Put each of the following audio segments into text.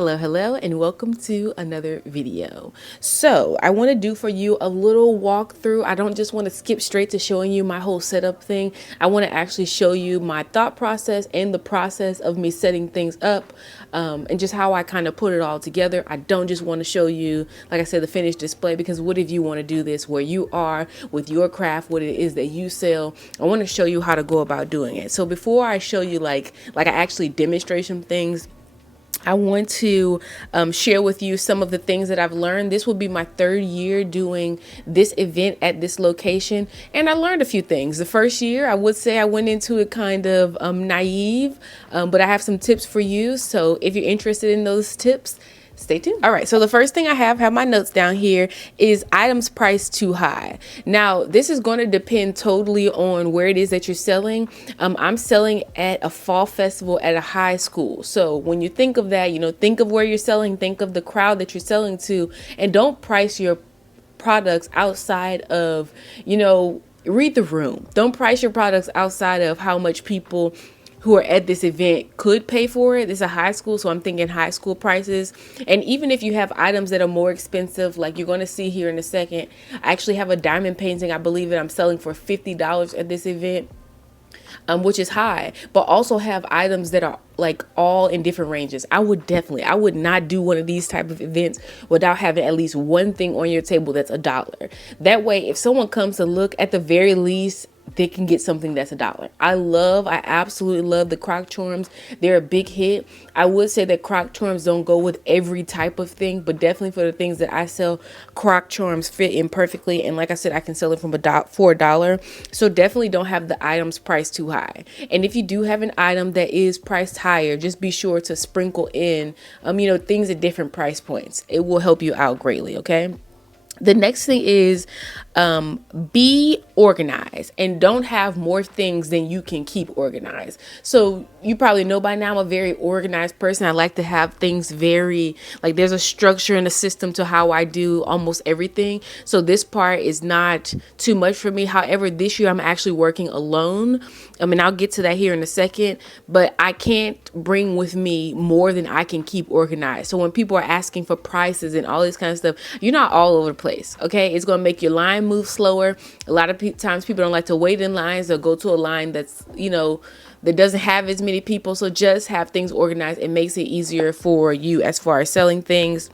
Hello, and welcome to another video. So I want to do for you a little walkthrough. I don't just want to skip straight to showing you my whole setup thing. I want to actually show you my thought process and the process of me setting things up, and just how I kind of put it all together. I don't just want to show you, like I said, the finished display, because what if you want to do this where you are with your craft, what it is that you sell? I want to show you how to go about doing it. So before I show you like I actually demonstrate some things, I want to share with you some of the things that I've learned. This will be my third year doing this event at this location, and I learned a few things. The first year, I would say I went into it kind of naive, but I have some tips for you. So if you're interested in those tips, stay tuned. All right, so the first thing I have my notes down here, is items priced too high. Now, this is going to depend totally on where it is that you're selling. I'm selling at a fall festival at a high school. So when you think of that, think of where you're selling, think of the crowd that you're selling to, and don't price your products outside of, read the room. Don't price your products outside of how much people who are at this event could pay for it. It's a high school, so I'm thinking high school prices. And even if you have items that are more expensive, like you're going to see here in a second, I actually have a diamond painting, I believe, that I'm selling for $50 at this event, which is high, but also have items that are like all in different ranges. I would not do one of these type of events without having at least one thing on your table that's $1. That way, if someone comes to look, at the very least, they can get something that's $1. I absolutely love the croc charms. They're a big hit. I would say that croc charms don't go with every type of thing, but definitely for the things that I sell, croc charms fit in perfectly. And like I said, I can sell it for $1. So definitely don't have the items priced too high. And if you do have an item that is priced higher, just be sure to sprinkle in, things at different price points. It will help you out greatly. Okay. The next thing is be organized, and don't have more things than you can keep organized. So you probably know by now I'm a very organized person. I like to have things very, like, there's a structure and a system to how I do almost everything. So this part is not too much for me. However, this year I'm actually working alone. I'll get to that here in a second, but I can't bring with me more than I can keep organized. So when people are asking for prices and all this kind of stuff, you're not all over the place. Okay. It's going to make your line move slower. A lot of times people don't like to wait in lines or go to a line that's, that doesn't have as many people. So just have things organized. It makes it easier for you as far as selling things.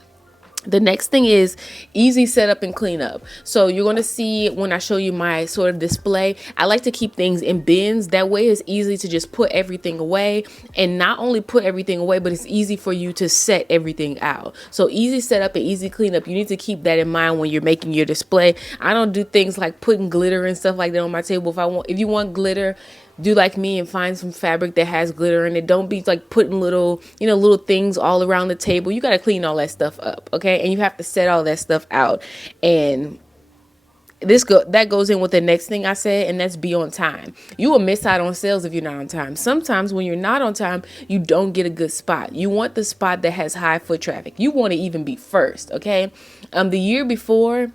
The next thing is easy setup and cleanup. So you're going to see when I show you my sort of display, I like to keep things in bins. That way it's easy to just put everything away, and not only put everything away, but it's easy for you to set everything out. So easy setup and easy cleanup. You need to keep that in mind when you're making your display. I don't do things like putting glitter and stuff like that on my table. If you want glitter, do like me and find some fabric that has glitter in it. Don't be like putting little things all around the table. You got to clean all that stuff up. Okay. And you have to set all that stuff out. And that goes in with the next thing I said, and that's be on time. You will miss out on sales if you're not on time. Sometimes when you're not on time, you don't get a good spot. You want the spot that has high foot traffic. You want to even be first. Okay. The year before,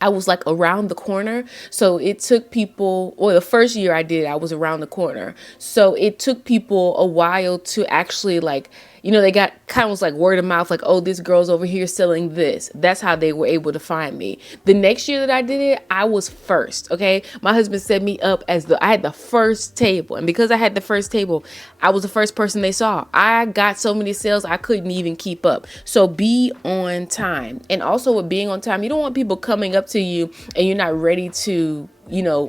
I was like around the corner. So it took people, or the first year I did, I was around the corner. So it took people a while to actually they got kind of was like word of mouth, like, oh, this girl's over here selling this. That's how they were able to find me. The next year that I did it, I was first. Okay. My husband set me up as I had the first table. And because I had the first table, I was the first person they saw. I got so many sales, I couldn't even keep up. So be on time. And also with being on time, you don't want people coming up to you and you're not ready to,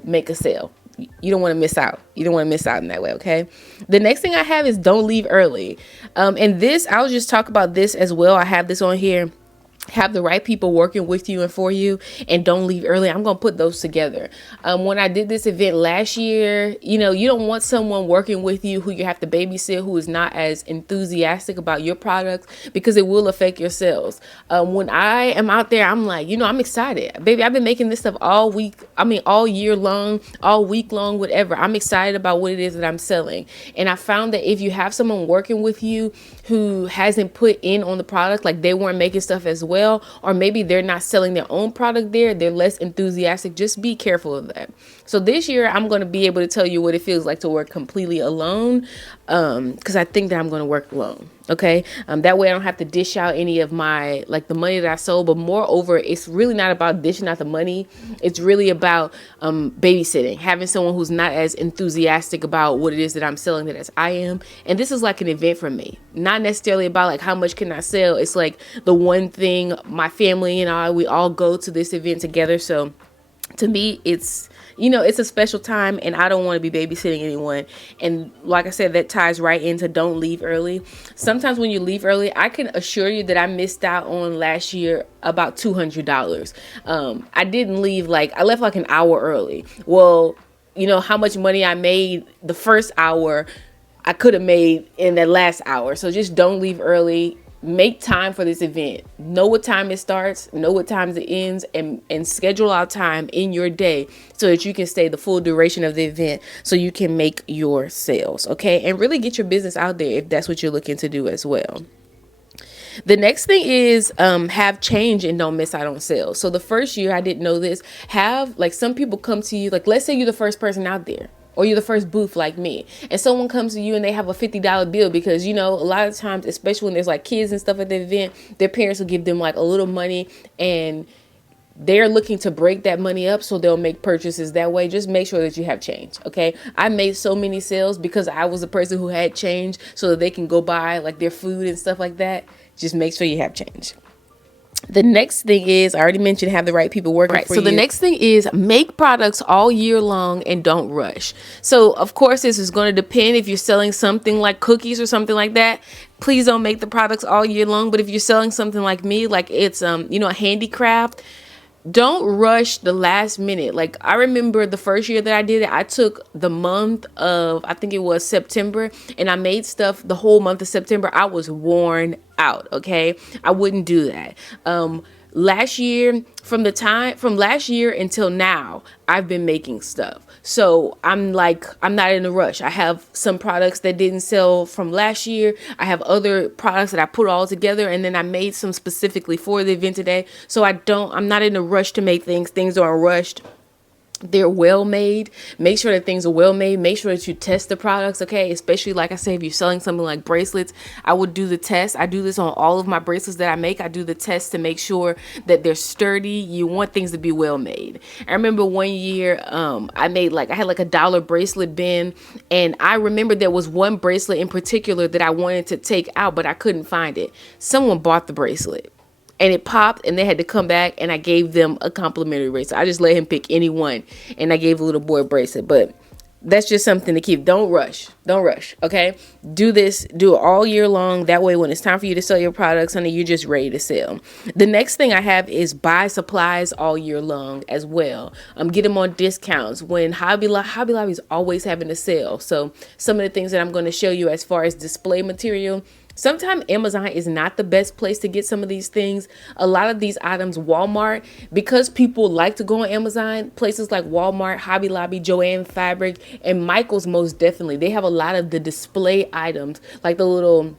make a sale. You don't want to miss out. You don't want to miss out in that way. Okay. The next thing I have is don't leave early. And this, I'll just talk about this as well. I have this on here. Have the right people working with you and for you, and don't leave early. I'm going to put those together. When I did this event last year, you don't want someone working with you who you have to babysit, who is not as enthusiastic about your products, because it will affect your sales. When I am out there, I'm like, I'm excited, baby. I've been making this stuff all year long, all week long, whatever. I'm excited about what it is that I'm selling. And I found that if you have someone working with you who hasn't put in on the product, like they weren't making stuff as well, or maybe they're not selling their own product there, they're less enthusiastic, just be careful of that. So this year I'm going to be able to tell you what it feels like to work completely alone, because I think that I'm going to work alone. Okay. That way I don't have to dish out any of my, like, the money that I sold. But moreover, it's really not about dishing out the money. It's really about babysitting, having someone who's not as enthusiastic about what it is that I'm selling that as I am. And this is like an event for me, not necessarily about like how much can I sell. It's like the one thing my family and I, we all go to this event together. So to me, it's, it's a special time, and I don't want to be babysitting anyone. And like I said, that ties right into don't leave early. Sometimes when you leave early, I can assure you that I missed out on last year about $200. I didn't leave, I left like an hour early. Well, how much money I made the first hour, I could have made in that last hour. So just don't leave early. Make time for this event. Know what time it starts, know what times it ends, and schedule out time in your day so that you can stay the full duration of the event so you can make your sales, okay? And really get your business out there if that's what you're looking to do as well. The next thing is have change and don't miss out on sales. So the first year, I didn't know this, some people come to you, let's say you're the first person out there, or you're the first booth like me, and someone comes to you and they have a $50 bill because, a lot of times, especially when there's kids and stuff at the event, their parents will give them a little money, and they're looking to break that money up so they'll make purchases that way. Just make sure that you have change. Okay. I made so many sales because I was the person who had change so that they can go buy their food and stuff like that. Just make sure you have change. The next thing is, I already mentioned, have the right people working for you. So the next thing is make products all year long and don't rush. So of course, this is going to depend. If you're selling something like cookies or something like that, please don't make the products all year long. But if you're selling something like me, like it's, a handicraft, don't rush the last minute. I remember the first year that I did it, I took the month of, I think it was September, and I made stuff the whole month of September. I was worn out. Okay. I wouldn't do that. Last year, from last year until now, I've been making stuff. So I'm not in a rush. I have some products that didn't sell from last year. I have other products that I put all together, and then I made some specifically for the event today. So I'm not in a rush to make things. Things aren't rushed. They're well made. Make sure that things are well made. Make sure that you test the products, okay? Especially, like I say, if you're selling something like bracelets, I would do the test. I do this on all of my bracelets that I make. I do the test to make sure that they're sturdy. You want things to be well made. I remember one year, I had a $1 bracelet bin, and I remember there was one bracelet in particular that I wanted to take out, but I couldn't find it. Someone bought the bracelet, and it popped, and they had to come back, and I gave them a complimentary bracelet. I just let him pick any one, and I gave a little boy a bracelet. But that's just something to keep. Don't rush. Okay? Do it all year long. That way, when it's time for you to sell your products, honey, you're just ready to sell. The next thing I have is buy supplies all year long as well. Get them on discounts. When Hobby Lobby is always having a sale. So some of the things that I'm going to show you as far as display material, sometimes Amazon is not the best place to get some of these things. A lot of these items, Walmart, because people like to go on Amazon, places like Walmart, Hobby Lobby, Joann Fabric, and Michael's most definitely. They have a lot of the display items, like the little,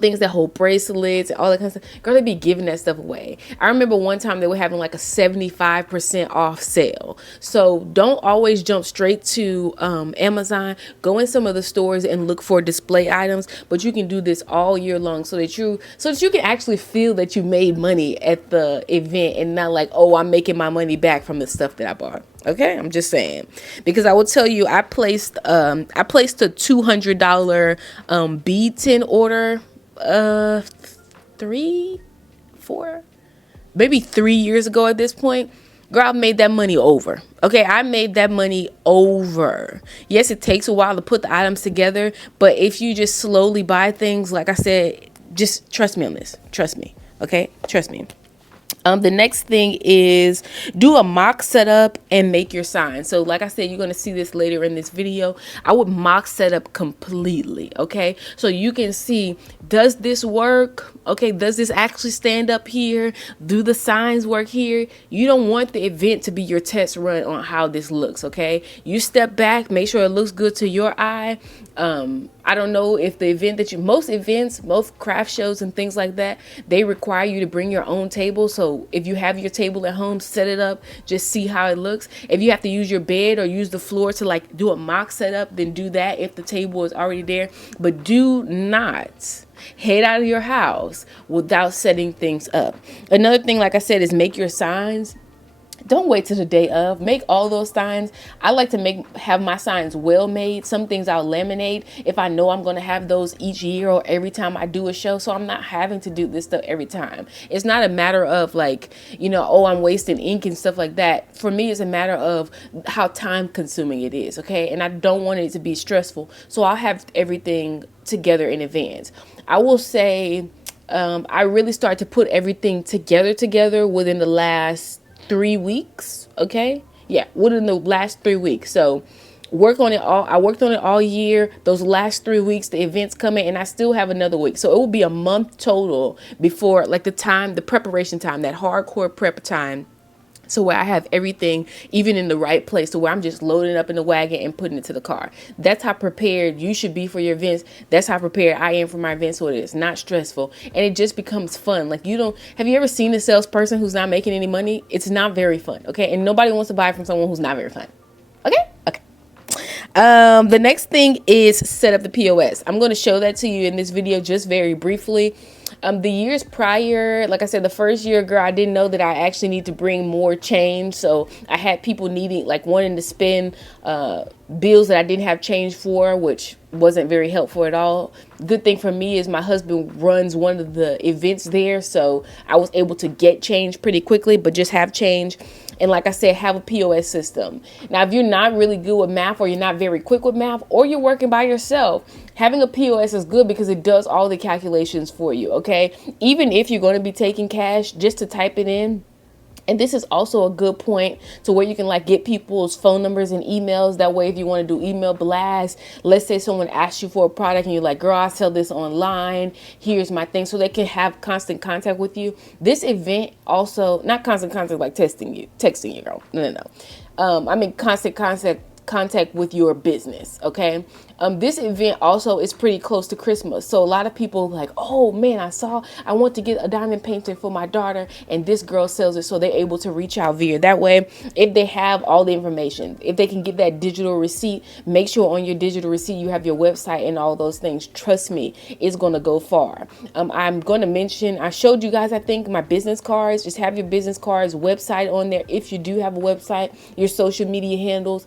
things that hold bracelets and all that kind of stuff. Girl, they be giving that stuff away. I remember one time they were having a 75% off sale. So don't always jump straight to Amazon. Go in some of the stores and look for display items. But you can do this all year long so that you can actually feel that you made money at the event and not I'm making my money back from the stuff that I bought. Okay, I'm just saying, because I will tell you, I placed a $200 bead tin order 3 years ago at this point. Girl, I made that money over. Okay, I made that money over. Yes, it takes a while to put the items together, but if you just slowly buy things, like I said, just trust me on this. Trust me. Okay, trust me. The next thing is do a mock setup and make your sign. So like I said, you're going to see this later in this video. I would mock setup completely. Okay. So you can see, does this work? Okay. Does this actually stand up here? Do the signs work here? You don't want the event to be your test run on how this looks. Okay. You step back, make sure it looks good to your eye. I don't know if the event that most events, most craft shows and things like that, they require you to bring your own table. So if you have your table at home, set it up, just see how it looks. If you have to use your bed or use the floor to like do a mock setup, then do that if the table is already there. But do not head out of your house without setting things up. Another thing, like I said, is make your signs. Don't wait till the day of. Make all those signs. I like to have my signs well made. Some things I'll laminate if I know I'm going to have those each year or every time I do a show. So I'm not having to do this stuff every time. It's not a matter of like, oh, I'm wasting ink and stuff like that. For me, it's a matter of how time consuming it is. Okay. And I don't want it to be stressful. So I'll have everything together in advance. I will say, I really start to put everything together within the last 3 weeks. Okay. Yeah. Within the last 3 weeks. So I worked on it all year. Those last 3 weeks, the events coming, and I still have another week. So it will be a month total before like the preparation time, that hardcore prep time. So where I have everything even in the right place, so where I'm just loading up in the wagon and putting it to the car. That's how prepared you should be for your events. That's how prepared I am for my events. So it is not stressful and it just becomes fun. Like have you ever seen a salesperson who's not making any money? It's not very fun. Okay. And nobody wants to buy from someone who's not very fun. Okay. Okay. The next thing is set up the POS. I'm going to show that to you in this video just very briefly. The years prior, like I said, the first year, girl, I didn't know that I actually need to bring more change. So I had people wanting to spend bills that I didn't have change for, which wasn't very helpful at all. Good thing for me is my husband runs one of the events there. So I was able to get change pretty quickly, but just have change. And like I said, have a POS system. Now, if you're not really good with math or you're not very quick with math or you're working by yourself, having a POS is good because it does all the calculations for you. Okay. Even if you're going to be taking cash, just to type it in. And this is also a good point to where you can get people's phone numbers and emails. That way, if you want to do email blasts, let's say someone asks you for a product and you're like, girl, I sell this online. Here's my thing. So they can have constant contact with you. This event also, not constant contact like texting you, girl. No. I mean, constant contact with your business. Okay. This event also is pretty close to Christmas. So a lot of people like, oh man, I want to get a diamond painting for my daughter and this girl sells it. So they're able to reach out via that way. If they have all the information, if they can get that digital receipt, make sure on your digital receipt, you have your website and all those things. Trust me, it's going to go far. I'm going to mention, I showed you guys, I think my business cards, just have your business cards, website on there. If you do have a website, your social media handles,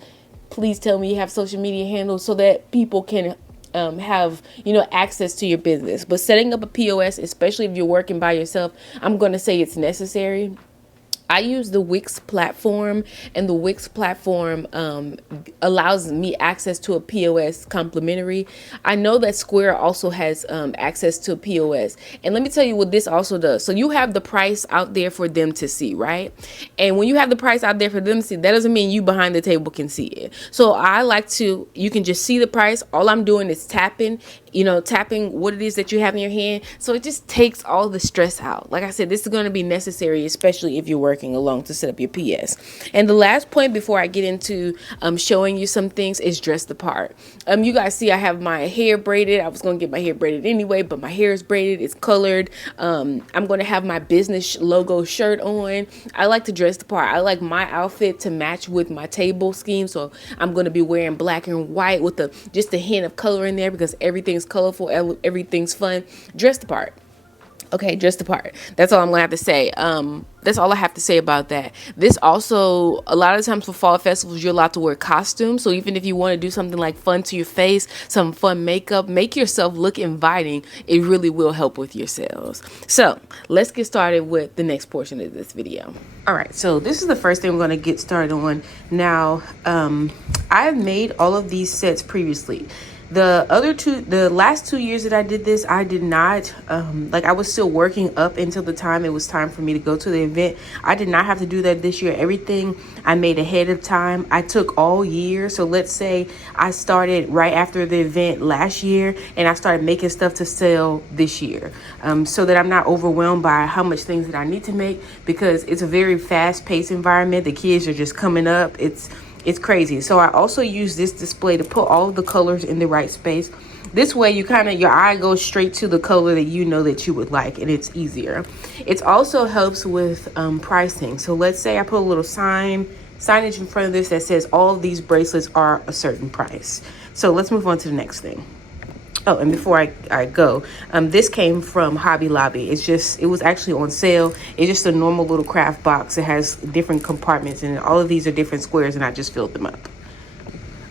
please tell me you have social media handles so that people can have, access to your business. But setting up a POS, especially if you're working by yourself, I'm going to say it's necessary. I use the Wix platform, and the Wix platform allows me access to a POS complimentary. I know that Square also has access to a POS. And let me tell you what this also does. So you have the price out there for them to see, right? And when you have the price out there for them to see, that doesn't mean you behind the table can see it. So you can just see the price. All I'm doing is tapping what it is that you have in your hand. So it just takes all the stress out. Like I said, this is going to be necessary, especially if you're working alone, to set up your PS. And the last point before I get into showing you some things is dress the part. You guys see I have my hair braided. I was going to get my hair braided anyway, but my hair is braided. It's colored. I'm going to have my business logo shirt on. I like to dress the part. I like my outfit to match with my table scheme. So I'm going to be wearing black and white with just a hint of color in there because everything's colorful, everything's fun. Dress the part. Okay, dress the part. That's all I'm gonna have to say. That's all I have to say about that. This also, a lot of times for fall festivals, you're allowed to wear costumes. So even if you want to do something like fun to your face, some fun makeup, make yourself look inviting. It really will help with your sales. So let's get started with the next portion of this video. All right, so this is the first thing we're going to get started on. Now, I've made all of these sets previously. The last 2 years that I did this, I did not, I was still working up until the time it was time for me to go to the event. I did not have to do that this year. Everything I made ahead of time. I took all year. So let's say I started right after the event last year and I started making stuff to sell this year, so that I'm not overwhelmed by how much things that I need to make, because it's a very fast paced environment. The kids are just coming up. It's crazy. So I also use this display to put all of the colors in the right space. This way you kind of, your eye goes straight to the color that you know that you would like, and it's easier. It also helps with pricing. So let's say I put a little signage in front of this that says all of these bracelets are a certain price. So let's move on to the next thing. Oh, and before I go, this came from Hobby Lobby. It was actually on sale. It's just a normal little craft box. It has different compartments, and all of these are different squares, and I just filled them up.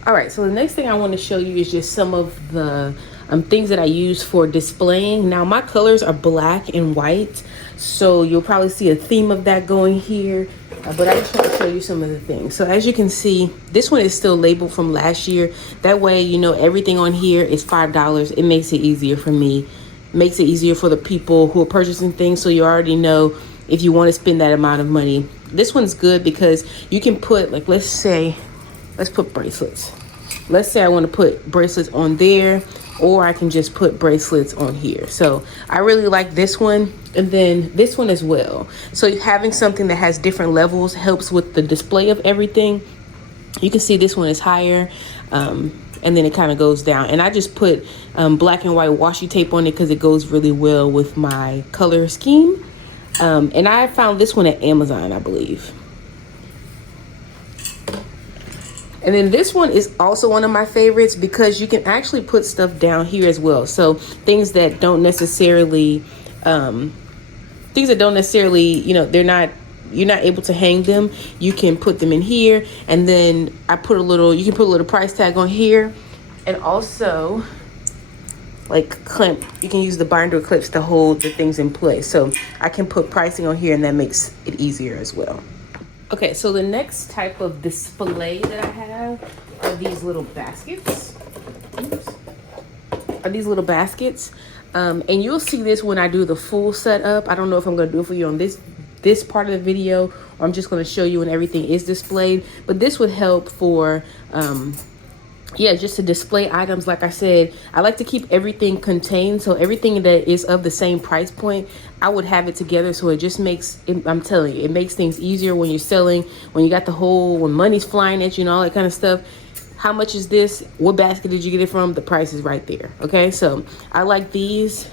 All right, so the next thing I want to show you is just some of the things that I use for displaying. Now, my colors are black and white, so you'll probably see a theme of that going here. But I just want to show you some of the things. So as you can see, this one is still labeled from last year. That way, you know, everything on here is $5. It makes it easier for me. Makes it easier for the people who are purchasing things, so you already know if you want to spend that amount of money. This one's good because you can put, like, let's put bracelets. Let's say I want to put bracelets on there, or I can just put bracelets on here. So I really like this one, and then this one as well. So having something that has different levels helps with the display of everything. You can see this one is higher, and then it kind of goes down. And I just put black and white washi tape on it because it goes really well with my color scheme. And I found this one at Amazon, I believe. And then this one is also one of my favorites because you can actually put stuff down here as well. So things that don't necessarily, you know, you're not able to hang them. You can put them in here, and then you can put a little price tag on here, and also like clamp. You can use the binder clips to hold the things in place. So I can put pricing on here, and that makes it easier as well. Okay, so the next type of display that I have are these little baskets. And you'll see this when I do the full setup. I don't know if I'm gonna do it for you on this part of the video, or I'm just gonna show you when everything is displayed. But this would help for, just to display items. Like I said, I like to keep everything contained. So everything that is of the same price point, I would have it together. So it just makes, I'm telling you, it makes things easier when you're selling, when you got when money's flying at you and all that kind of stuff. How much is this? What basket did you get it from? The price is right there. Okay, so I like these.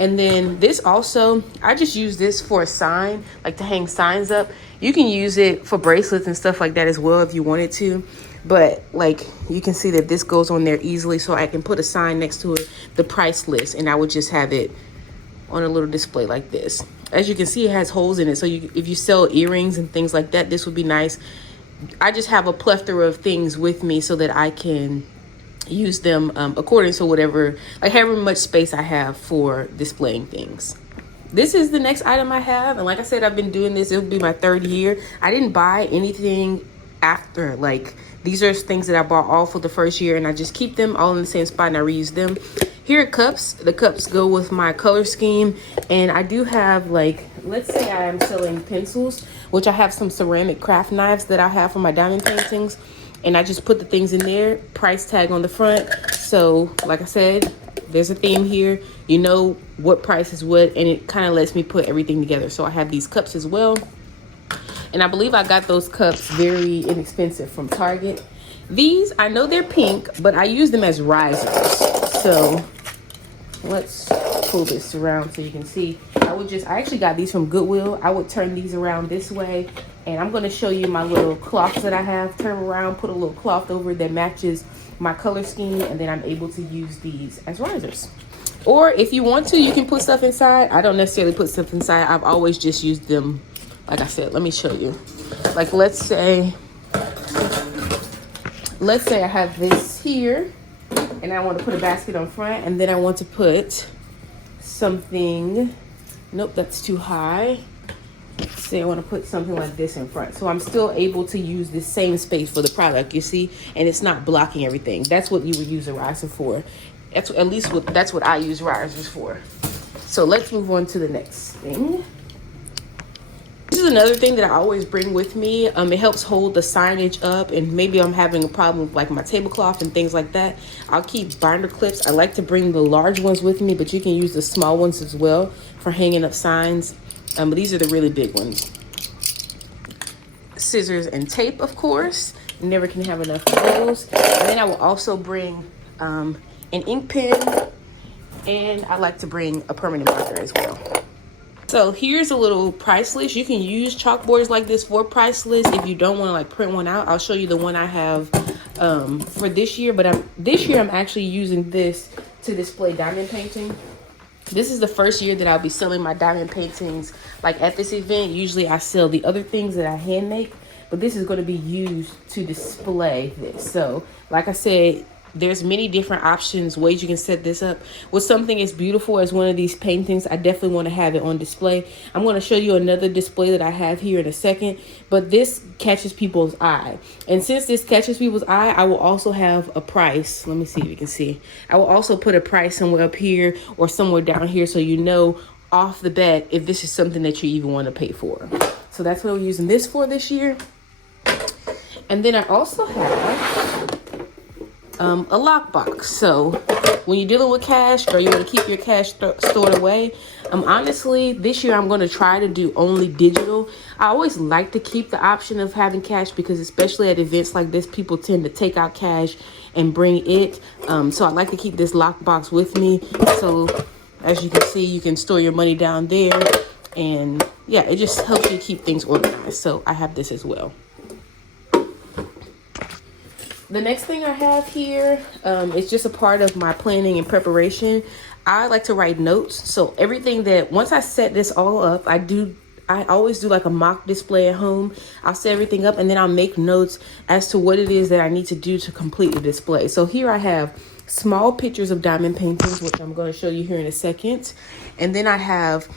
And then this also, I just use this for a sign, like to hang signs up. You can use it for bracelets and stuff like that as well if you wanted to. But like you can see that this goes on there easily, so I can put a sign next to it, the price list, and I would just have it on a little display like this. As you can see, it has holes in it, so if you sell earrings and things like that, this would be nice. I just have a plethora of things with me so that I can use them according to whatever, like however much space I have for displaying things. This is the next item I have, and like I said, I've been doing this. It'll be my 3rd year. I didn't buy anything after, like, these are things that I bought all for the 1st year, and I just keep them all in the same spot and I reuse them. Here are cups. The cups go with my color scheme, and I do have, like, let's say I am selling pencils, which I have some ceramic craft knives that I have for my diamond paintings, and I just put the things in there, price tag on the front. So like I said, there's a theme here. You know what price is what, and it kind of lets me put everything together. So I have these cups as well. And I believe I got those cups very inexpensive from Target. These, I know they're pink, but I use them as risers. So let's pull this around so you can see. I actually got these from Goodwill. I would turn these around this way, and I'm going to show you my little cloths that I have. Turn around, put a little cloth over it that matches my color scheme, and then I'm able to use these as risers. Or if you want to, you can put stuff inside. I don't necessarily put stuff inside. I've always just used them. Like I said, let me show you. Like, let's say I have this here, and I want to put a basket on front, and then I want to put something. Nope, that's too high. Say I want to put something like this in front. So I'm still able to use the same space for the product, you see? And it's not blocking everything. That's what you would use a riser for. That's what I use risers for. So let's move on to the next thing. This is another thing that I always bring with me. It helps hold the signage up, and maybe I'm having a problem with like my tablecloth and things like that. I'll keep binder clips. I like to bring the large ones with me, but you can use the small ones as well for hanging up signs. But these are the really big ones. Scissors and tape, of course. Never can have enough of those. And then I will also bring an ink pen, and I like to bring a permanent marker as well. So here's a little price list. You can use chalkboards like this for price lists if you don't want to like print one out. I'll show you the one I have for this year, but this year I'm actually using this to display diamond painting. This is the first year that I'll be selling my diamond paintings like at this event. Usually I sell the other things that I hand make, but this is going to be used to display this. So like I said, there's many different options, ways you can set this up. With something as beautiful as one of these paintings, I definitely want to have it on display. I'm going to show you another display that I have here in a second, but this catches people's eye. And since this catches people's eye, I will also have a price. Let me see if you can see. I will also put a price somewhere up here or somewhere down here so you know off the bat if this is something that you even want to pay for. So that's what we're using this for this year. And then I also have a lockbox. So when you're dealing with cash or you want to keep your cash stored away, honestly, this year I'm going to try to do only digital. I always like to keep the option of having cash because especially at events like this, people tend to take out cash and bring it. So I like to keep this lockbox with me. So as you can see, you can store your money down there. And yeah, it just helps you keep things organized. So I have this as well. The next thing I have here is just a part of my planning and preparation. I like to write notes. So everything that, once I set this all up, I always do like a mock display at home. I'll set everything up and then I'll make notes as to what it is that I need to do to complete the display. So here I have small pictures of diamond paintings, which I'm going to show you here in a second. And then I have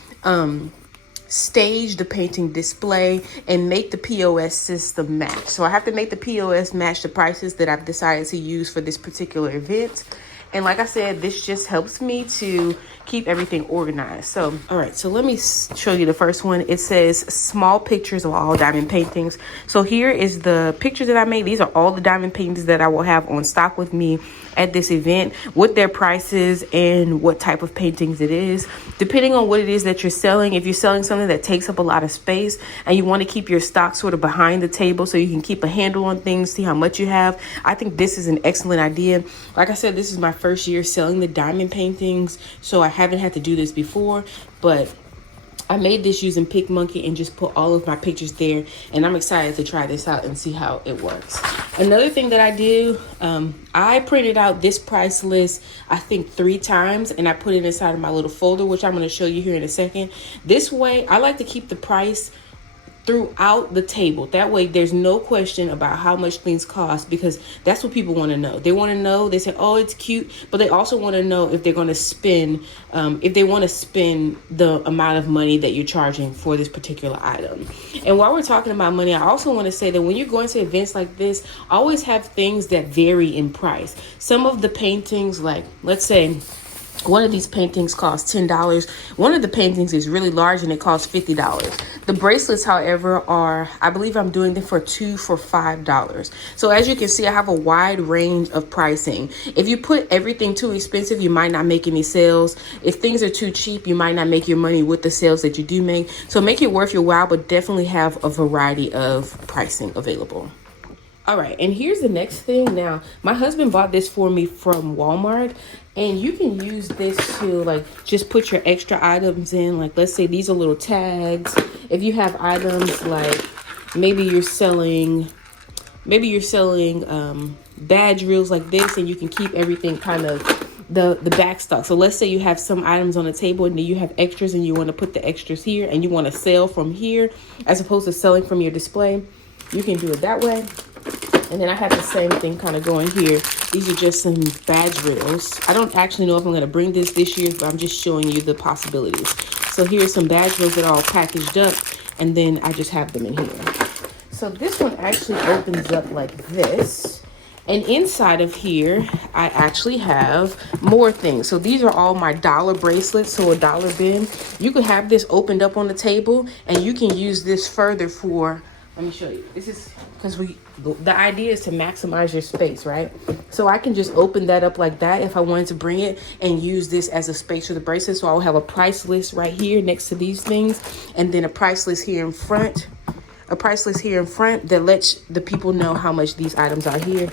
stage the painting display and make the POS system match. So I have to make the POS match the prices that I've decided to use for this particular event. And like I said, this just helps me to keep everything organized. So, all right, so let me show you the first one. It says small pictures of all diamond paintings. So here is the pictures that I made. These are all the diamond paintings that I will have on stock with me at this event, with their prices and what type of paintings it is. Depending on what it is that you're selling, if you're selling something that takes up a lot of space and you want to keep your stock sort of behind the table so you can keep a handle on things, see how much you have, I think this is an excellent idea. Like I said, this is my first year selling the diamond paintings, so I haven't had to do this before, but I made this using PicMonkey and just put all of my pictures there, and I'm excited to try this out and see how it works. Another thing that I do, I printed out this price list, I think 3 times, and I put it inside of my little folder, which I'm going to show you here in a second. This way, I like to keep the price throughout the table. That way there's no question about how much things cost, because that's what people want to know. They want to know, they say, oh, it's cute, but they also want to know if they're going to spend, if they want to spend the amount of money that you're charging for this particular item. And while we're talking about money, I also want to say that when you're going to events like this, always have things that vary in price. Some of the paintings, like let's say one of these paintings costs $10. One of the paintings is really large and it costs $50. The bracelets, however, are, I believe I'm doing them for $5. So as you can see, I have a wide range of pricing. If you put everything too expensive, you might not make any sales. If things are too cheap, you might not make your money with the sales that you do make. So make it worth your while, but definitely have a variety of pricing available. All right, and here's the next thing. Now, my husband bought this for me from Walmart, and you can use this to like just put your extra items in. Like, let's say these are little tags. If you have items like maybe you're selling badge reels like this, and you can keep everything kind of the back stock. So let's say you have some items on the table and then you have extras and you want to put the extras here and you want to sell from here as opposed to selling from your display. You can do it that way. And then I have the same thing kind of going here. These are just some badge reels. I don't actually know if I'm going to bring this year, but I'm just showing you the possibilities. So here's some badge reels that are all packaged up, and then I just have them in here. So this one actually opens up like this. And inside of here, I actually have more things. So these are all my dollar bracelets, so a dollar bin. You could have this opened up on the table, and you can use this further for, let me show you. This is because the idea is to maximize your space, right? So I can just open that up like that if I wanted to bring it and use this as a space for the bracelet. So I'll have a price list right here next to these things, and then a price list here in front a price list here in front that lets the people know how much these items are here.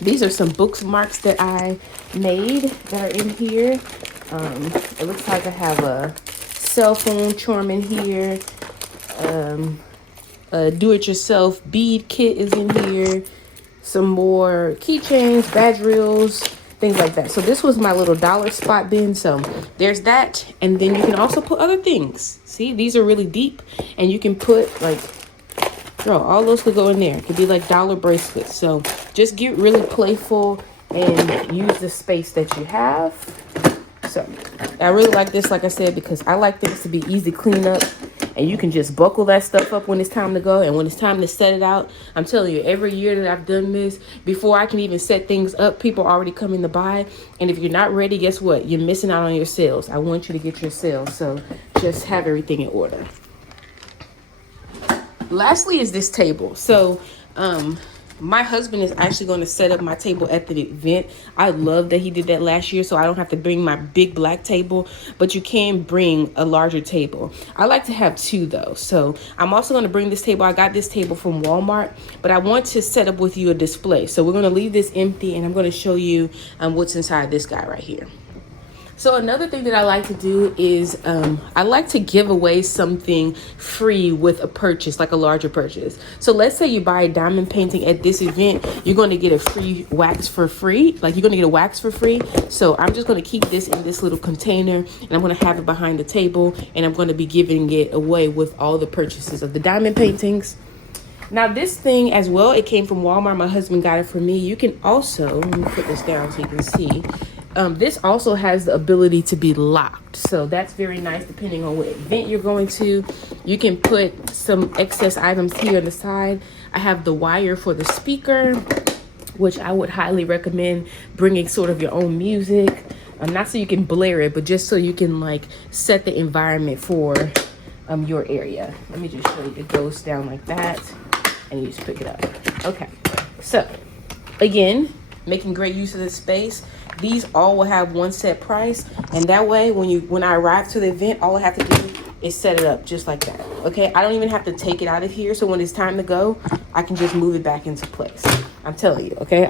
These are some bookmarks that I made that are in here. It looks like I have a cell phone charm in here. A do-it-yourself bead kit is in here. Some more keychains, badge reels, things like that. So this was my little dollar spot bin. So there's that. And then you can also put other things. See, these are really deep. And you can put like, girl, all those could go in there. It could be like dollar bracelets. So just get really playful and use the space that you have. So I really like this, like I said, because I like things to be easy clean up. And you can just buckle that stuff up when it's time to go. And when it's time to set it out, I'm telling you, every year that I've done this, before I can even set things up, people are already coming to buy. And if you're not ready, guess what? You're missing out on your sales. I want you to get your sales. So just have everything in order. Lastly is this table. So my husband is actually going to set up my table at the event. I love that he did that last year, so I don't have to bring my big black table, but you can bring a larger table. I like to have two though. So I'm also going to bring this table. I got this table from Walmart, but I want to set up with you a display. So we're going to leave this empty and I'm going to show you what's inside this guy right here. So another thing that I like to do is I like to give away something free with a purchase, like a larger purchase. So let's say you buy a diamond painting at this event, you're going to get a free wax for free. Like you're going to get a wax for free. So I'm just going to keep this in this little container and I'm going to have it behind the table and I'm going to be giving it away with all the purchases of the diamond paintings. Now this thing as well, it came from Walmart. My husband got it for me. You can also, let me put this down so you can see. This also has the ability to be locked. So that's very nice depending on what event you're going to. You can put some excess items here on the side. I have the wire for the speaker, which I would highly recommend bringing sort of your own music. Not so you can blare it, but just so you can like set the environment for your area. Let me just show you. It goes down like that and you just pick it up. Okay, so again, making great use of this space. These all will have one set price, and that way when I arrive to the event, all I have to do is set it up just like that. Okay, I don't even have to take it out of here, so when it's time to go, I can just move it back into place. I'm telling you, okay,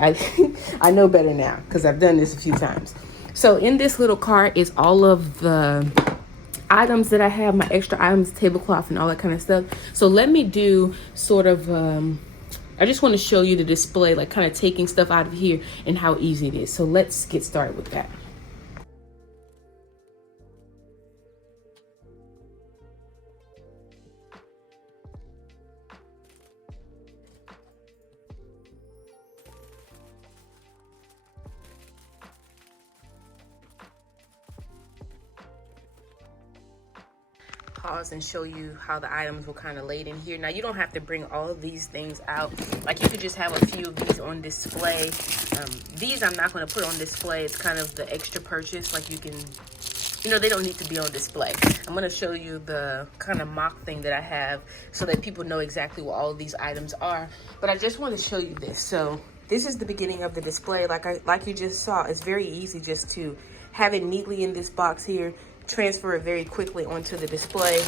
I know better now because I've done this a few times. So in this little cart is all of the items that I have, my extra items, tablecloth and all that kind of stuff. So let me do sort of I just want to show you the display, like kind of taking stuff out of here and how easy it is. So let's get started with that. Pause and show you how the items were kind of laid in here. Now you don't have to bring all of these things out. Like you could just have a few of these on display. These I'm not going to put on display. It's kind of the extra purchase. Like you can, you know, they don't need to be on display. I'm going to show you the kind of mock thing that I have so that people know exactly what all of these items are. But I just want to show you this. So this is the beginning of the display. Like you just saw, it's very easy just to have it neatly in this box here. Transfer it very quickly onto the display.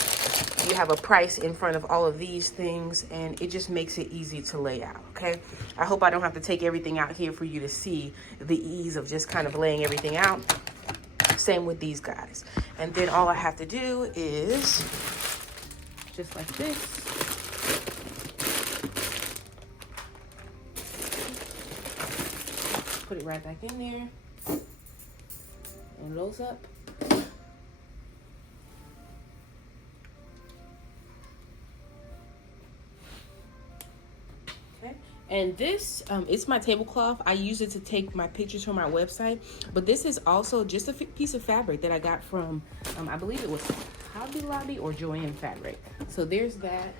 You have a price in front of all of these things and it just makes it easy to lay out. Okay, I hope I don't have to take everything out here for you to see the ease of just kind of laying everything out. Same with these guys. And then all I have to do is just like this, put it right back in there and those up. And this it's my tablecloth. I use it to take my pictures from our website, but this is also just a piece of fabric that I got from I believe it was Hobby Lobby or Joann Fabric. So there's that,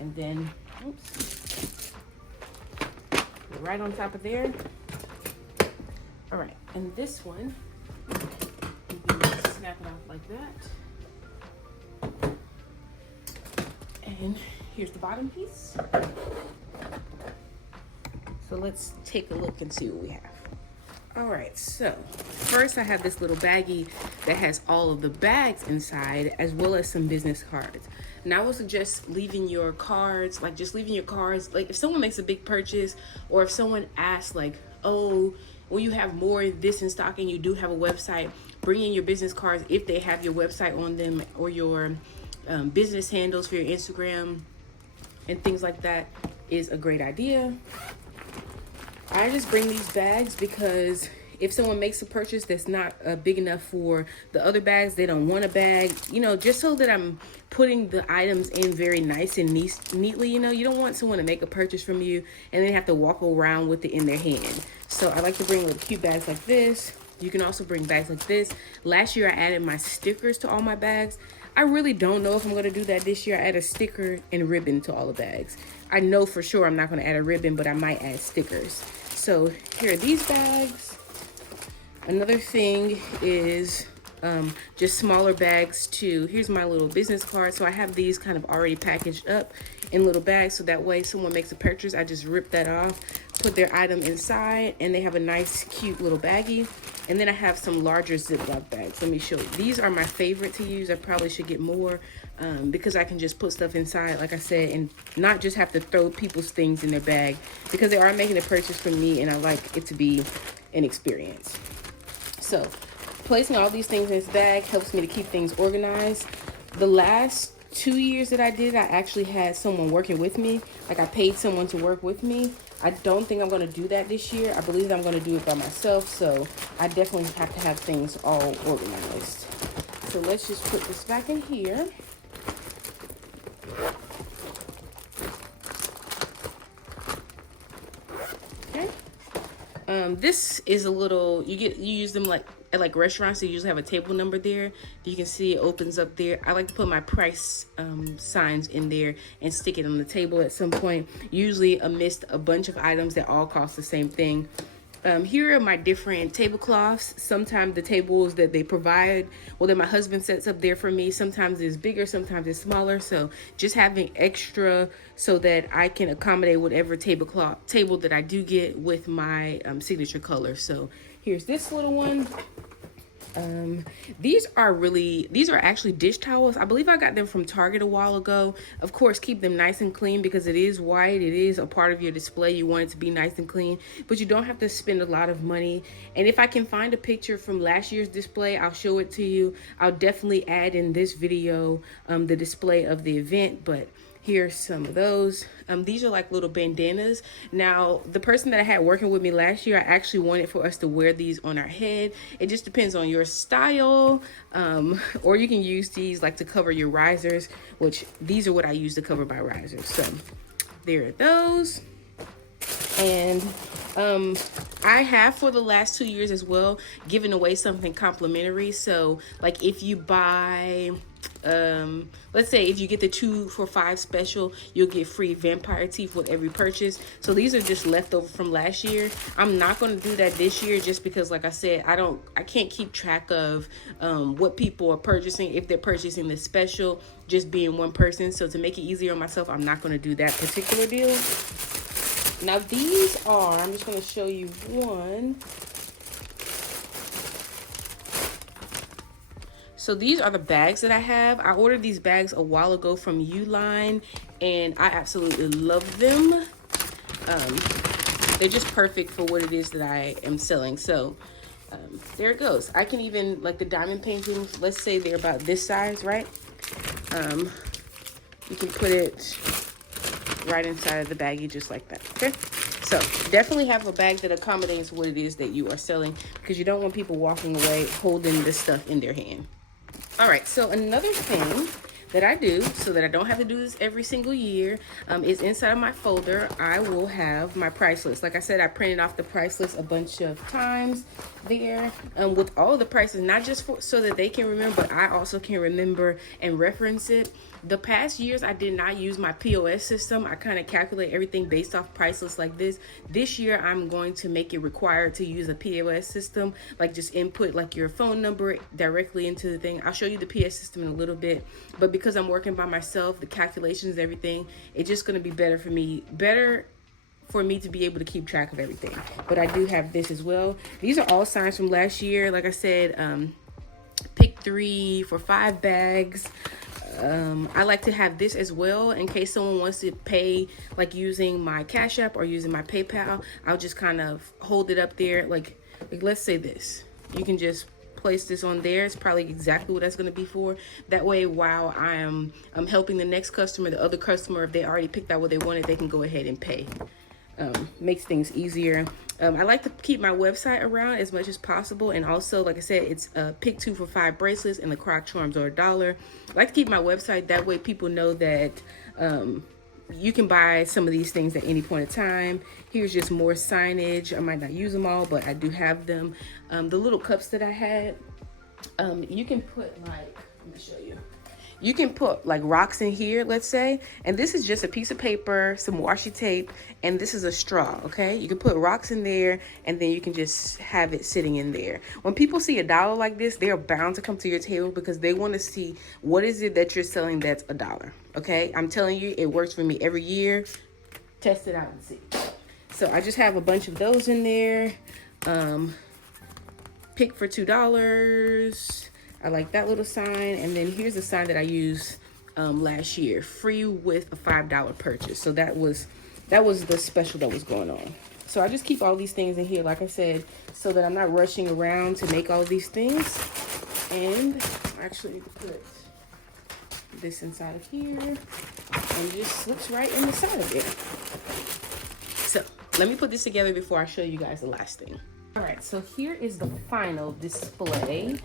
and then oops, right on top of there. All right, and this one you can snap it off like that, and here's the bottom piece. So let's take a look and see what we have. All right, so first I have this little baggie that has all of the bags inside as well as some business cards. And I would suggest leaving your cards, like just leaving your cards, like if someone makes a big purchase or if someone asks like, oh, when you have more of this in stock and you do have a website, bring in your business cards if they have your website on them or your business handles for your Instagram and things like that is a great idea. I just bring these bags because if someone makes a purchase that's not big enough for the other bags, they don't want a bag, you know, just so that I'm putting the items in very nice and neatly. You know, you don't want someone to make a purchase from you and then have to walk around with it in their hand. So I like to bring little cute bags like this. You can also bring bags like this. Last year I added my stickers to all my bags. I really don't know if I'm going to do that this year. I add a sticker and ribbon to all the bags. I know for sure I'm not going to add a ribbon, but I might add stickers. So here are these bags. Another thing is just smaller bags too. Here's my little business card. So I have these kind of already packaged up in little bags. So that way someone makes a purchase, I just rip that off, put their item inside, and they have a nice, cute little baggie. And then I have some larger Ziploc bags. Let me show you. These are my favorite to use. I probably should get more because I can just put stuff inside, like I said, and not just have to throw people's things in their bag because they are making a purchase from me and I like it to be an experience. So placing all these things in this bag helps me to keep things organized. The last 2 years that I did, I actually had someone working with me. Like I paid someone to work with me. I don't think I'm going to do that this year. I believe that I'm going to do it by myself. So I definitely have to have things all organized. So let's just put this back in here. Okay. This is a little, you use them like at like restaurants. They usually have a table number there. You can see it opens up there. I like to put my price signs in there and stick it on the table at some point, usually amidst a bunch of items that all cost the same thing. Here are my different tablecloths. Sometimes the tables that they provide, well, that my husband sets up there for me, sometimes it's bigger, sometimes it's smaller. So just having extra so that I can accommodate whatever table that I do get with my signature color. So here's this little one. These are actually dish towels. I believe I got them from Target a while ago. Of course, keep them nice and clean because it is white. It is a part of your display. You want it to be nice and clean, but you don't have to spend a lot of money. And if I can find a picture from last year's display, I'll show it to you. I'll definitely add in this video the display of the event, but here's some of those. These are like little bandanas. Now, the person that I had working with me last year, I actually wanted for us to wear these on our head. It just depends on your style. Or you can use these like to cover your risers, which these are what I use to cover my risers. So there are those. And I have for the last 2 years as well given away something complimentary. So like if you buy let's say if you get the 2 for $5 special, you'll get free vampire teeth with every purchase. So these are just leftover from last year. I'm not going to do that this year just because, like I said, I can't keep track of what people are purchasing if they're purchasing the special, just being one person. So to make it easier on myself, I'm not going to do that particular deal. Now these are, I'm just going to show you one. So these are the bags that I have. I ordered these bags a while ago from Uline and I absolutely love them. They're just perfect for what it is that I am selling. So there it goes. I can even, like the diamond paintings, let's say they're about this size, right? You can put it right inside of the baggie just like that, okay? So definitely have a bag that accommodates what it is that you are selling because you don't want people walking away holding this stuff in their hand. All right, so another thing that I do so that I don't have to do this every single year is inside of my folder, I will have my price list. Like I said, I printed off the price list a bunch of times there with all the prices, not just so that they can remember, but I also can remember and reference it. The past years, I did not use my POS system. I kind of calculate everything based off price lists like this. This year, I'm going to make it required to use a POS system, like just input like your phone number directly into the thing. I'll show you the POS system in a little bit, but because I'm working by myself, the calculations, everything, it's just going to be better for me, better for me to be able to keep track of everything. But I do have this as well. These are all signs from last year. Like I said, pick 3 for 5 bags. I like to have this as well in case someone wants to pay like using my Cash App or using my PayPal. I'll just kind of hold it up there. Like let's say this. You can just place this on there. It's probably exactly what that's going to be for. That way, while I'm helping the next customer, the other customer, if they already picked out what they wanted, they can go ahead and pay. Makes things easier. I like to keep my website around as much as possible, and also, like I said, it's pick 2 for 5 bracelets, and the croc charms are $1. I like to keep my website that way people know that you can buy some of these things at any point in time. Here's just more signage. I might not use them all, but I do have them. The little cups that I had, you can put like, let me show you. You can put like rocks in here, let's say, and this is just a piece of paper, some washi tape, and this is a straw, okay? You can put rocks in there, and then you can just have it sitting in there. When people see $1 like this, they are bound to come to your table because they want to see what is it that you're selling that's $1, okay? I'm telling you, it works for me every year. Test it out and see. So I just have a bunch of those in there. Pick for $2. I like that little sign. And then here's the sign that I used last year, free with a $5 purchase. So that was the special that was going on. So I just keep all these things in here, like I said, so that I'm not rushing around to make all these things. And I actually need to put this inside of here, and it just slips right in the side of it. So let me put this together before I show you guys the last thing. All right, so here is the final display.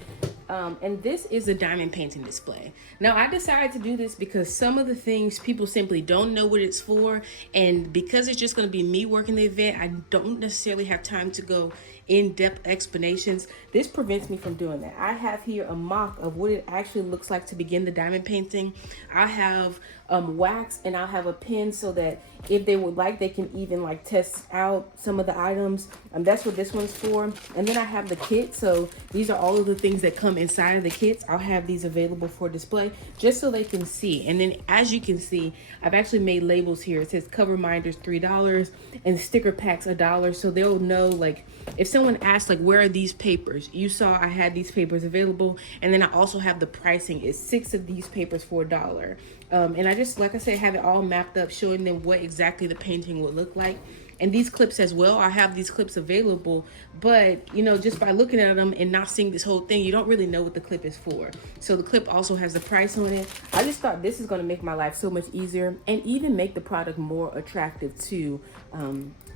And this is a diamond painting display. Now, I decided to do this because some of the things people simply don't know what it's for, and because it's just going to be me working the event, I don't necessarily have time to go in-depth explanations. This prevents me from doing that. I have here a mock of what it actually looks like to begin the diamond painting. I have wax, and I'll have a pen so that if they would like, they can even like test out some of the items. That's what this one's for. And then I have the kit. So these are all of the things that come inside of the kits. I'll have these available for display just so they can see. And then as you can see, I've actually made labels here. It says cover minders $3 and sticker packs $1. So they'll know, like, if someone asks like, where are these papers? You saw I had these papers available. And then I also have the pricing. It's 6 of these papers for $1. And I just, like I said, have it all mapped up, showing them what exactly the painting would look like. And these clips as well, I have these clips available, but you know, just by looking at them and not seeing this whole thing, you don't really know what the clip is for. So the clip also has the price on it. I just thought this is going to make my life so much easier and even make the product more attractive to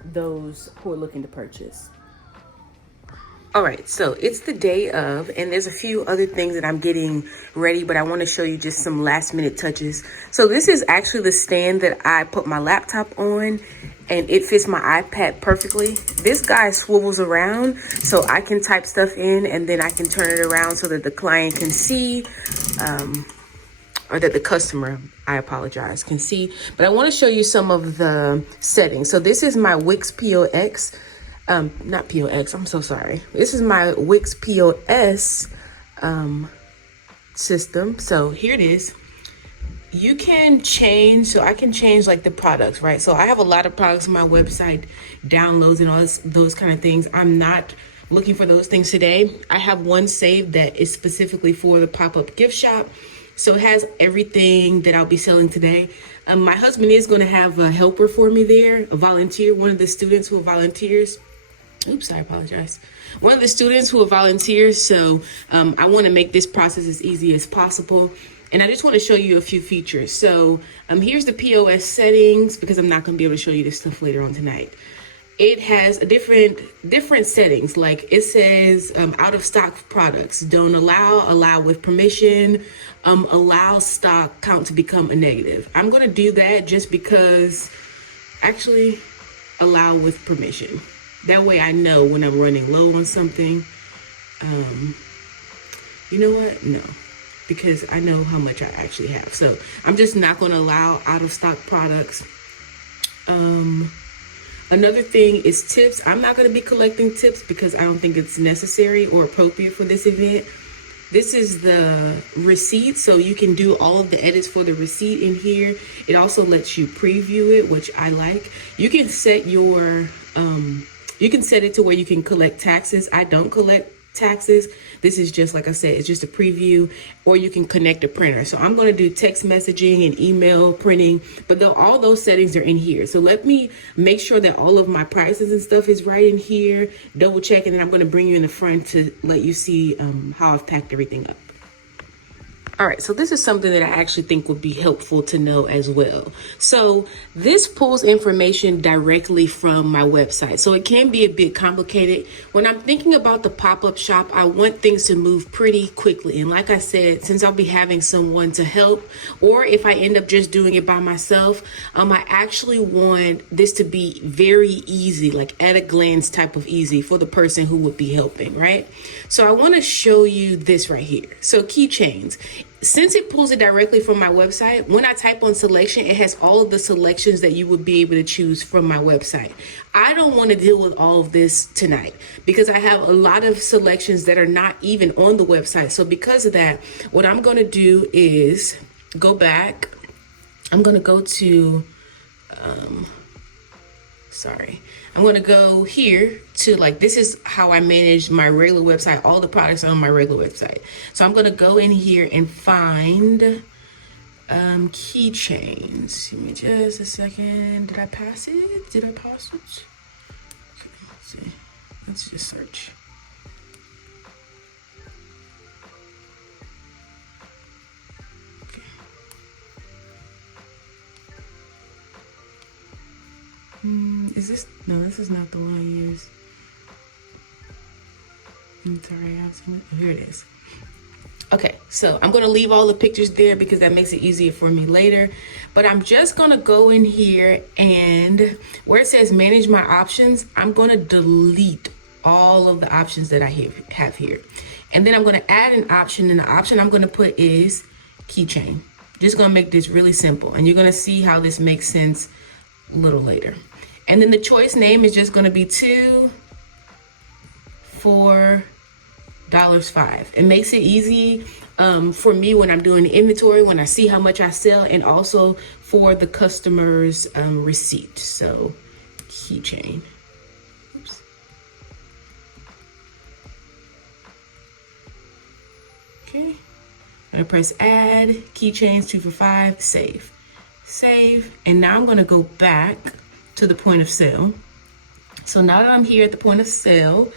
those who are looking to purchase. All right, so it's the day of, and there's a few other things that I'm getting ready, but I want to show you just some last minute touches. So this is actually the stand that I put my laptop on, and it fits my iPad perfectly. This guy swivels around so I can type stuff in, and then I can turn it around so that the client can see, or that the customer, I apologize, can see. But I want to show you some of the settings. So this is my Wix POX. Not POX, I'm so sorry. This is my Wix POS system. So here it is. You can change, so I can change like the products, right? So I have a lot of products on my website, downloads and all those kind of things. I'm not looking for those things today. I have one saved that is specifically for the pop-up gift shop. So it has everything that I'll be selling today. My husband is going to have a helper for me there, a volunteer, one of the students who volunteers. Oops, I apologize. One of the students who are volunteers. So I want to make this process as easy as possible. And I just want to show you a few features. So here's the POS settings, because I'm not going to be able to show you this stuff later on tonight. It has different settings. Like it says out of stock products, don't allow with permission, allow stock count to become a negative. I'm going to do that just because, actually, allow with permission. That way I know when I'm running low on something. You know what? No, because I know how much I actually have. So I'm just not going to allow out of stock products. Another thing is tips. I'm not going to be collecting tips because I don't think it's necessary or appropriate for this event. This is the receipt, so you can do all of the edits for the receipt in here. It also lets you preview it, which I like. You can set your, you can set it to where you can collect taxes. I don't collect taxes. This is just, like I said, it's just a preview, or you can connect a printer. So I'm going to do text messaging and email printing, but all those settings are in here. So let me make sure that all of my prices and stuff is right in here, double check, and then I'm going to bring you in the front to let you see how I've packed everything up. All right, so this is something that I actually think would be helpful to know as well. So this pulls information directly from my website. So it can be a bit complicated. When I'm thinking about the pop-up shop, I want things to move pretty quickly. And like I said, since I'll be having someone to help, or if I end up just doing it by myself, I actually want this to be very easy, like at a glance type of easy for the person who would be helping, right? So I want to show you this right here. So keychains. Since it pulls it directly from my website, when I type on selection, it has all of the selections that you would be able to choose from my website. I don't want to deal with all of this tonight because I have a lot of selections that are not even on the website. So because of that, what I'm going to do is go back. I'm going to go to, I'm going to go here to, like, this is how I manage my regular website. All the products are on my regular website. So I'm going to go in here and find keychains. Give me just a second. Did I pass it? Did I pass it? Okay, let's see. Let's just search. Is this, no, this is not the one I use. I'm sorry, I have some, oh, here it is. Okay, so I'm gonna leave all the pictures there because that makes it easier for me later. But I'm just gonna go in here, and where it says manage my options, I'm gonna delete all of the options that I have here. And then I'm gonna add an option, and the option I'm gonna put is keychain. Just gonna make this really simple, and you're gonna see how this makes sense a little later. And then the choice name is just gonna be $2 for $5. It makes it easy for me when I'm doing the inventory, when I see how much I sell, and also for the customer's receipt. So keychain. Oops. Okay. I'm gonna press add, keychains 2 for $5, save. Save, and now I'm gonna go back to the point of sale. So now that I'm here at the point of sale,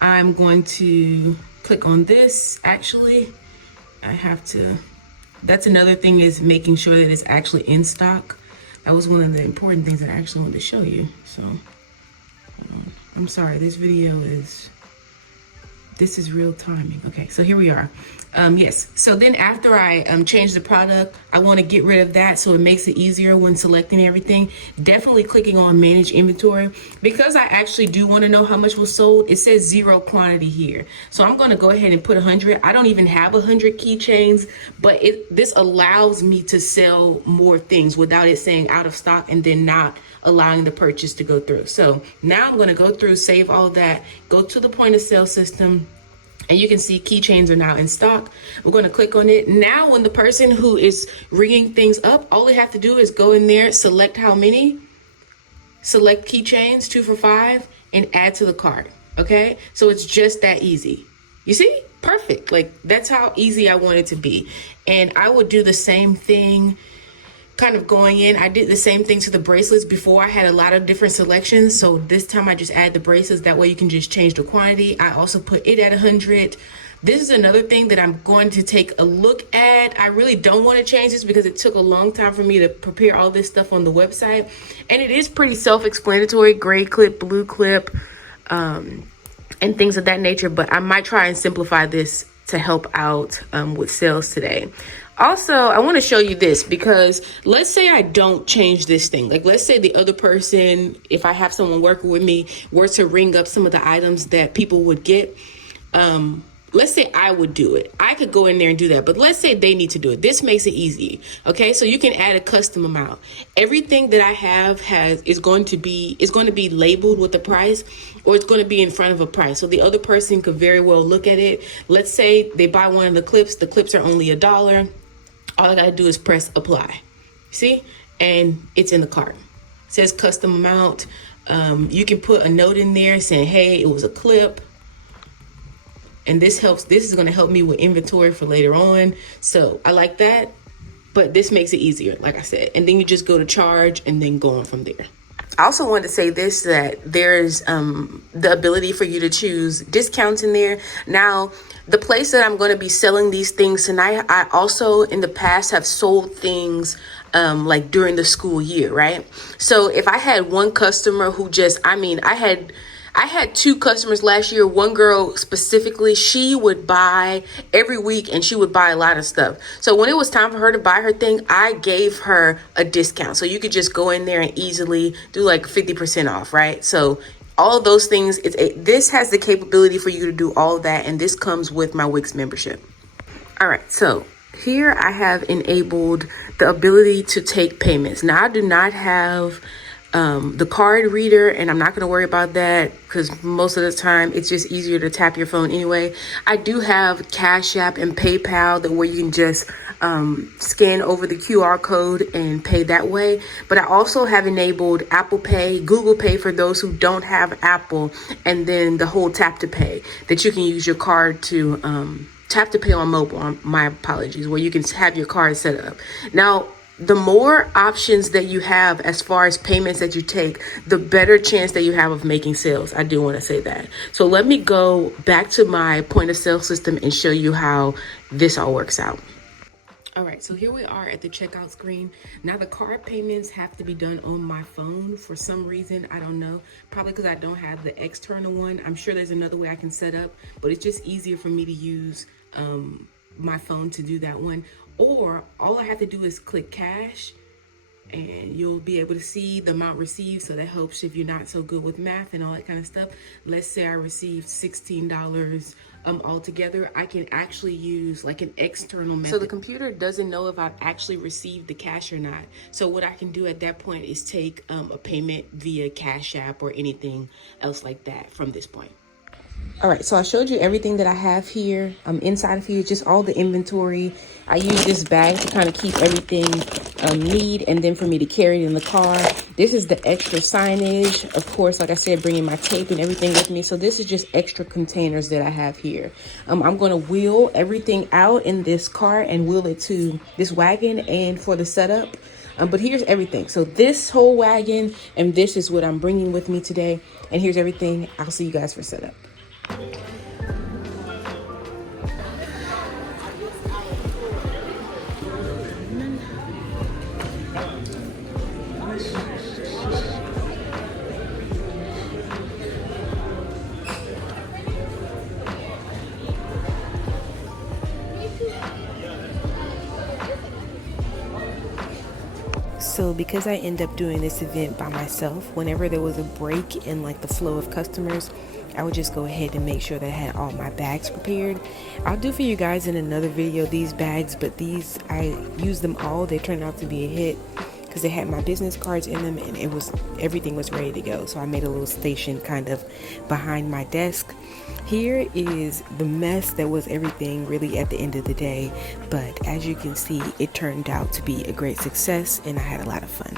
I'm going to click on this. Actually, I have to, that's another thing, is making sure that it's actually in stock. That was one of the important things that I actually wanted to show you. So, I'm sorry, this video is, this is real timing. Okay, so here we are. Yes, so then after I change the product, I want to get rid of that so it makes it easier when selecting everything. Definitely clicking on manage inventory, because I actually do want to know how much was sold. It says 0 quantity here, so I'm going to go ahead and put 100. I don't even have 100 keychains, but this allows me to sell more things without it saying out of stock and then not allowing the purchase to go through. So now I'm going to go through, save all of that, go to the point of sale system, and you can see keychains are now in stock. We're going to click on it. Now when the person who is ringing things up, all they have to do is go in there, select how many, select keychains 2 for $5, and add to the cart. Okay, so it's just that easy. You see, perfect. Like, that's how easy I want it to be. And I would do the same thing kind of going in. I did the same thing to the bracelets. Before, I had a lot of different selections, so this time I just add the bracelets. That way you can just change the quantity. I also put it at 100. This is another thing that I'm going to take a look at. I really don't want to change this because it took a long time for me to prepare all this stuff on the website, and it is pretty self-explanatory, gray clip, blue clip, and things of that nature. But I might try and simplify this to help out with sales today. Also, I want to show you this, because let's say I don't change this thing. Like, let's say the other person, if I have someone working with me, were to ring up some of the items that people would get. let's say I would do it. I could go in there and do that, but let's say they need to do it. This makes it easy. Okay, so you can add a custom amount. Everything that I have is going to be labeled with the price, or it's going to be in front of a price. So the other person could very well look at it. Let's say they buy one of the clips are only $1. All I gotta do is press apply. See? And it's in the cart. It says custom amount. You can put a note in there saying, hey, it was a clip. And this is going to help me with inventory for later on. So I like that, but this makes it easier, like I said. And then you just go to charge and then go on from there. I also wanted to say this, that there's the ability for you to choose discounts in there. Now, the place that I'm going to be selling these things tonight, I also in the past have sold things like during the school year, right? So if I had one customer who I had 2 customers last year. One girl specifically, she would buy every week and she would buy a lot of stuff. So when it was time for her to buy her thing, I gave her a discount. So you could just go in there and easily do like 50% off, right? So all of those things, this has the capability for you to do all of that. And this comes with my Wix membership. All right, so here I have enabled the ability to take payments. Now I do not have the card reader, and I'm not going to worry about that because most of the time it's just easier to tap your phone anyway. I do have Cash App and PayPal where you can just scan over the QR code and pay that way. But I also have enabled Apple Pay, Google Pay for those who don't have Apple, and then the whole tap to pay that you can use your card to tap to pay on mobile. My apologies, where you can have your card set up. Now, the more options that you have as far as payments that you take, the better chance that you have of making sales. I do want to say that. So let me go back to my point of sale system and show you how this all works out. All right, so here we are at the checkout screen. Now the card payments have to be done on my phone for some reason. I don't know, probably because I don't have the external one. I'm sure there's another way I can set up, but it's just easier for me to use my phone to do that one. Or all I have to do is click cash and you'll be able to see the amount received. So that helps if you're not so good with math and all that kind of stuff. Let's say I received $16 altogether. I can actually use like an external method. So the computer doesn't know if I've actually received the cash or not. So what I can do at that point is take a payment via Cash App or anything else like that from this point. All right, so I showed you everything that I have here. Inside of here, just all the inventory. I use this bag to kind of keep everything neat, and then for me to carry it in the car. This is the extra signage. Of course, like I said, bringing my tape and everything with me. So this is just extra containers that I have here. I'm going to wheel everything out in this car and wheel it to this wagon and for the setup. But here's everything. So this whole wagon and this is what I'm bringing with me today. And here's everything. I'll see you guys for setup. So because I end up doing this event by myself, whenever there was a break in like the flow of customers, I would just go ahead and make sure that I had all my bags prepared. I'll do for you guys in another video these bags, but these, I used them all. They turned out to be a hit because they had my business cards in them and everything was ready to go. So I made a little station kind of behind my desk. Here is the mess that was everything really at the end of the day, but as you can see, it turned out to be a great success and I had a lot of fun.